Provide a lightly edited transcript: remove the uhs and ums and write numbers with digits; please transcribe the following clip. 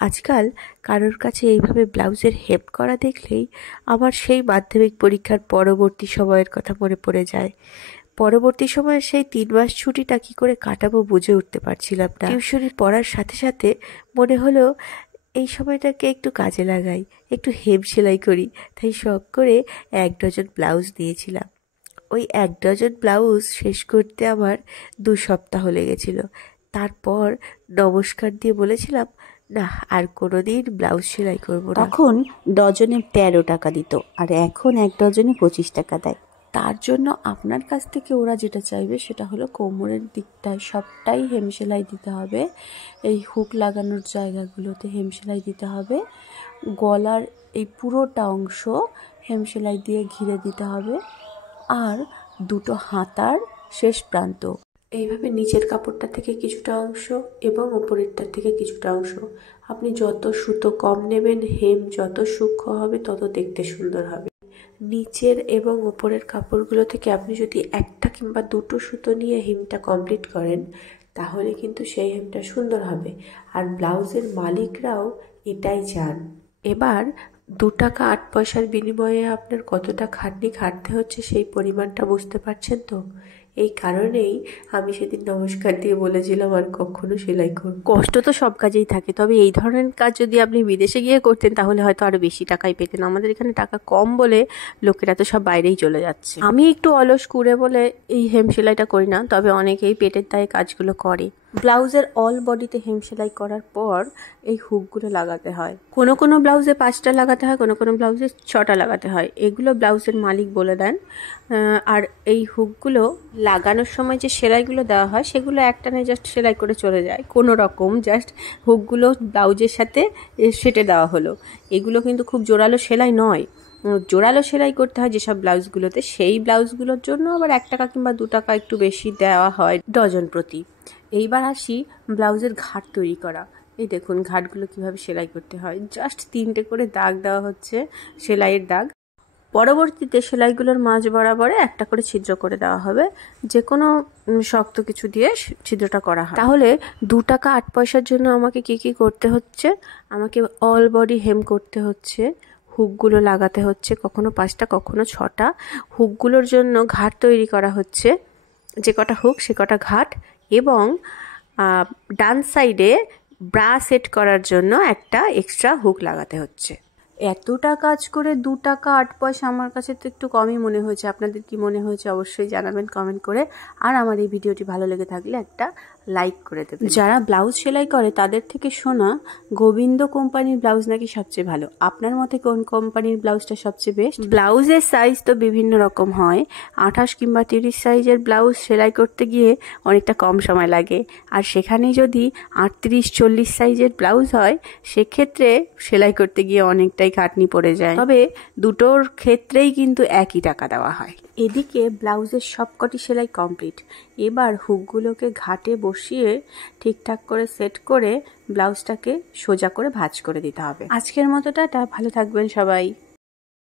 আজকাল কারোর কাছে এইভাবে ব্লাউজের হেম করা দেখলেই আমার সেই মাধ্যমিক পরীক্ষার পরবর্তী সময়ের কথা মনে পড়ে যায়। পরবর্তী সময়ে সেই ৩ মাস ছুটিটা কি করে কাটাবো বুঝে উঠতে পারছিলাম না। টিউশনি পড়ার সাথে সাথে মনে হলো এই সময়টাকে একটু কাজে লাগাই, একটু হেম সেলাই করি। তাই শখ করে ১ ডজন ব্লাউজ নিয়েছিলাম। ওই ১ ডজন ব্লাউজ শেষ করতে আমার ২ সপ্তাহ লেগেছিল। তারপর নমস্কার দিয়ে বলেছিলাম, না আর কোনোদিন ব্লাউজ সেলাই করব না। তখন ডজনে ১৩ টাকা দিত, আর এখন ১ ডজনে ২৫ টাকা দেয়। তার জন্য আপনার কাছ থেকে ওরা যেটা চাইবে সেটা হলো কোমরের দিকটায় সবটাই হেম সেলাই দিতে হবে, এই হুক লাগানোর জায়গাগুলোতে হেম সেলাই দিতে হবে, গলার এই পুরোটা অংশ হেম সেলাই দিয়ে ঘিরে দিতে হবে, আর দুটো হাতার শেষ প্রান্ত এইভাবে নিচের কাপড়টা থেকে কিছুটা অংশ এবং ওপরেরটা থেকে কিছুটা অংশ। আপনি যত সুতো কম নেবেন, হেম যত সূক্ষ্ম হবে তত দেখতে সুন্দর হবে। নিচের এবং ওপরের কাপড়গুলো থেকে আপনি যদি একটা কিংবা দুটো সুতো নিয়ে হেমটা কমপ্লিট করেন তাহলে কিন্তু সেই হেমটা সুন্দর হবে, আর ব্লাউজের মালিকরাও এটাই চান। এবার ২ টাকা ৮ পয়সার বিনিময়ে আপনার কতটা খাটনি খাটতে হচ্ছে সেই পরিমাণটা বুঝতে পারছেন তো? এই কারণেই আমি সেদিন নমস্কার দিয়ে বলেছিলাম আর কখনো সেলাই করব। কষ্ট তো সব কাজেই থাকে, তবে এই ধরনের কাজ যদি আপনি বিদেশে গিয়ে করতেন তাহলে হয়তো আরো বেশি টাকাই পেতেন। আমাদের এখানে টাকা কম বলে লোকেরা তো সব বাইরেই চলে যাচ্ছে। আমি একটু অলস কুড়ে বলে এই হেম সেলাইটা করি না, তবে অনেকেই পেটের দায়ে কাজগুলো করে। ব্লাউজের অল বডিতে হেম সেলাই করার পর এই হুকগুলো লাগাতে হয়। কোনো কোনো ব্লাউজে ৫টা লাগাতে হয়, কোনো কোনো ব্লাউজে ৬টা লাগাতে হয়। এগুলো ব্লাউজের মালিক বলে দেন। আর এই হুকগুলো লাগানোর সময় যে সেলাইগুলো দেওয়া হয় সেগুলো একটানে জাস্ট সেলাই করে চলে যায়, কোনো রকম জাস্ট হুকগুলো ব্লাউজের সাথে সেটে দেওয়া হলো। এগুলো কিন্তু খুব জোরালো সেলাই নয়। জোরালো সেলাই করতে হয় যেসব ব্লাউজগুলোতে, সেই ব্লাউজগুলোর জন্য আবার ১ টাকা কিংবা ২ টাকা একটু বেশি দেওয়া হয় ডজন প্রতি। এইবার আসি ব্লাউজের ঘাট তৈরি করা। এই দেখুন ঘাটগুলো কিভাবে সেলাই করতে হয়। জাস্ট ৩টে করে দাগ দেওয়া হচ্ছে, সেলাইয়ের দাগ। পরবর্তীতে সেলাইগুলোর মাঝ বরাবরে একটা করে ছিদ্র করে দেওয়া হবে, যে কোনো শক্ত কিছু দিয়ে ছিদ্রটা করা হয়। তাহলে ২ টাকা ৮ পয়সার জন্য আমাকে কি করতে হচ্ছে? আমাকে অল বডি হেম করতে হচ্ছে, হুকগুলো লাগাতে হচ্ছে, কখনো ৫টা কখনো ৬টা। হুকগুলোর জন্য ঘাট তৈরি করা হচ্ছে, যে কটা হুক সে কটা ঘাট, এবং ডান সাইডে ব্রা সেট করার জন্য একটা এক্সট্রা হুক লাগাতে হচ্ছে। এতটা কাজ করে ২ টাকা ৮ পয়সা আমার কাছে তো একটু কমই মনে হয়েছে। আপনাদের কি মনে হয়েছে অবশ্যই জানাবেন কমেন্ট করে। আর আমার এই ভিডিওটি ভালো লেগে থাকলে একটা লাইক করে দেবেন। যারা ব্লাউজ সেলাই করে তাদের থেকে শোনা গোবিন্দ কোম্পানির ব্লাউজ নাকি সবচেয়ে ভালো। আপনার মতে কোন কোম্পানির ব্লাউজটা সবচেয়ে বেস্ট? ব্লাউজের সাইজ তো বিভিন্ন রকম হয়। ২৮ কিংবা ৩০ সাইজের ব্লাউজ সেলাই করতে গিয়ে অনেকটা কম সময় লাগে, আর সেখানে যদি ৩৮ ৪০ সাইজের ব্লাউজ হয় সেক্ষেত্রে সেলাই করতে গিয়ে অনেকটাই খাটনি পড়ে যায়। তবে দুটোর ক্ষেত্রেই কিন্তু একই টাকা দেওয়া হয়। এদিকে ব্লাউজের সবকটি সেলাই কমপ্লিট। এবার হুকগুলোকে ঘাটে বসিয়ে ঠিকঠাক করে সেট করে ব্লাউজটাকে সোজা করে ভাঁজ করে দিতে হবে। আজকের মতো টাটা, ভালো থাকবেন সবাই।